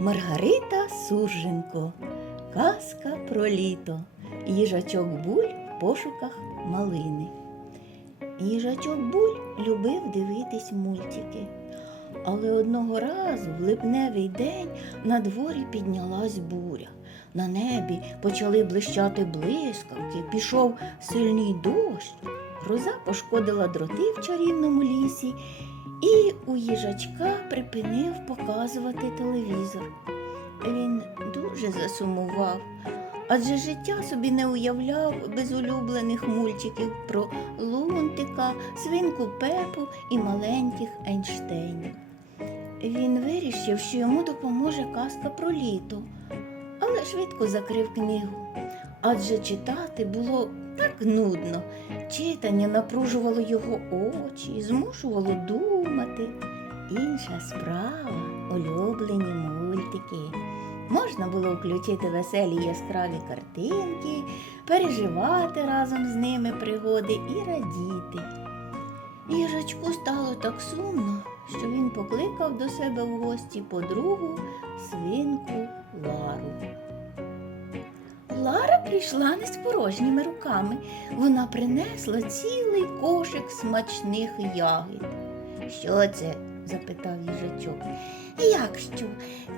Маргарита Сурженко. Казка про літо. Їжачок Буль в пошуках малини. Їжачок Буль любив дивитись мультики. Але одного разу, в липневий день, на дворі піднялась буря. На небі почали блищати блискавки, пішов сильний дощ. Гроза пошкодила дроти в чарівному лісі, і у їжачка припинив показувати телевізор. Він дуже засумував, адже життя собі не уявляв без улюблених мультиків про Лунтика, свинку Пепу і маленьких Ейнштейнів. Він вирішив, що йому допоможе казка про літо, але швидко закрив книгу. Адже читати було так нудно. Читання напружувало його очі, змушувало думати. Інша справа улюблені мультики. Можна було включити веселі яскраві картинки, переживати разом з ними пригоди і радіти. Їжачку стало так сумно, що він покликав до себе в гості подругу свинку Лару. Прийшла не з порожніми руками. Вона принесла цілий кошик смачних ягід. Що це? запитав їжачок. Як що?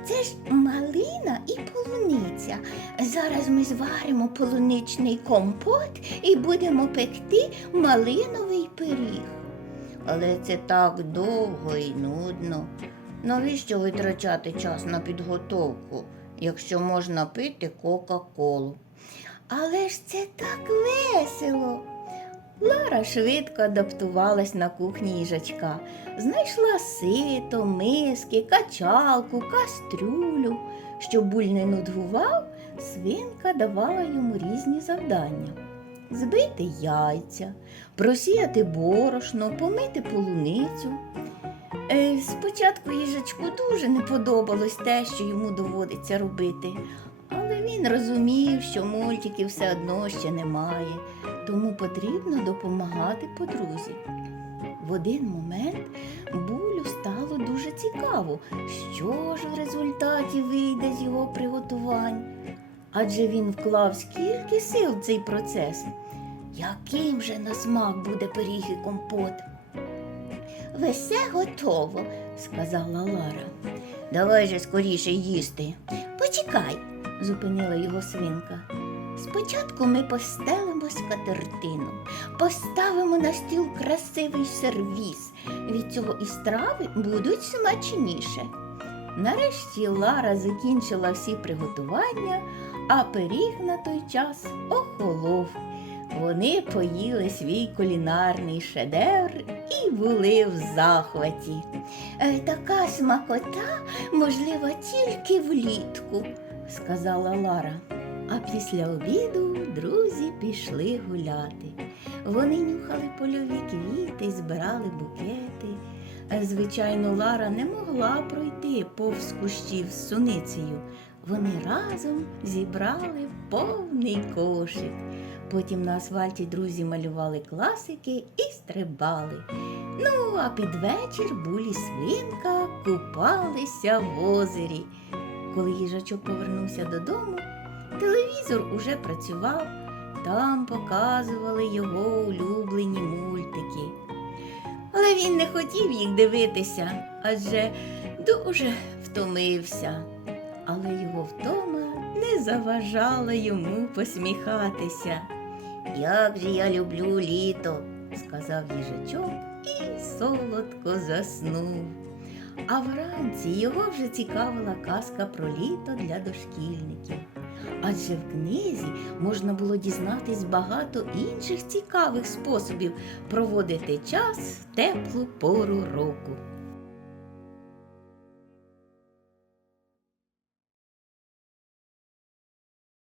Це ж малина і полуниця. Зараз ми зваримо полуничний компот і будемо пекти малиновий пиріг. Але це так довго і нудно. Навіщо витрачати час на підготовку, якщо можна пити Кока-Колу? Але ж це так весело. Лара швидко адаптувалась на кухні їжачка. Знайшла сито, миски, качалку, кастрюлю. Щоб буль не нудгував, свинка давала йому різні завдання. Збити яйця, просіяти борошно, помити полуницю. Е, спочатку їжачку дуже не подобалось те, що йому доводиться робити, але він розумів, що мультиків все одно ще немає, тому потрібно допомагати подрузі. В один момент булю стало дуже цікаво, що ж в результаті вийде з його приготувань. Адже він вклав скільки сил в цей процес. Яким же на смак буде пиріг і компот? Все готово, сказала Лара. Давай же скоріше їсти. Почекай, зупинила його свинка. Спочатку ми постелимо скатертину, поставимо на стіл красивий сервіс. Від цього і страви будуть смачніше. Нарешті Лара закінчила всі приготування, а пиріг на той час охолов. Вони поїли свій кулінарний шедевр і були в захваті. «Е, Така смакота, можливо, тільки влітку, сказала Лара. А після обіду друзі пішли гуляти. Вони нюхали польові квіти, збирали букети. Звичайно, Лара не могла пройти повз кущів з суницею. Вони разом зібрали повний кошик. Потім на асфальті друзі малювали класики і стрибали. Ну, а під вечір булі свинка купалися в озері. Коли їжачок повернувся додому, телевізор уже працював, там показували його улюблені мультики. Але він не хотів їх дивитися, адже дуже втомився. Але його втома не заважала йому посміхатися. Як же я люблю літо, сказав їжачок і солодко заснув. А вранці його вже цікавила казка про літо для дошкільників. Адже в книзі можна було дізнатись багато інших цікавих способів проводити час в теплу пору року.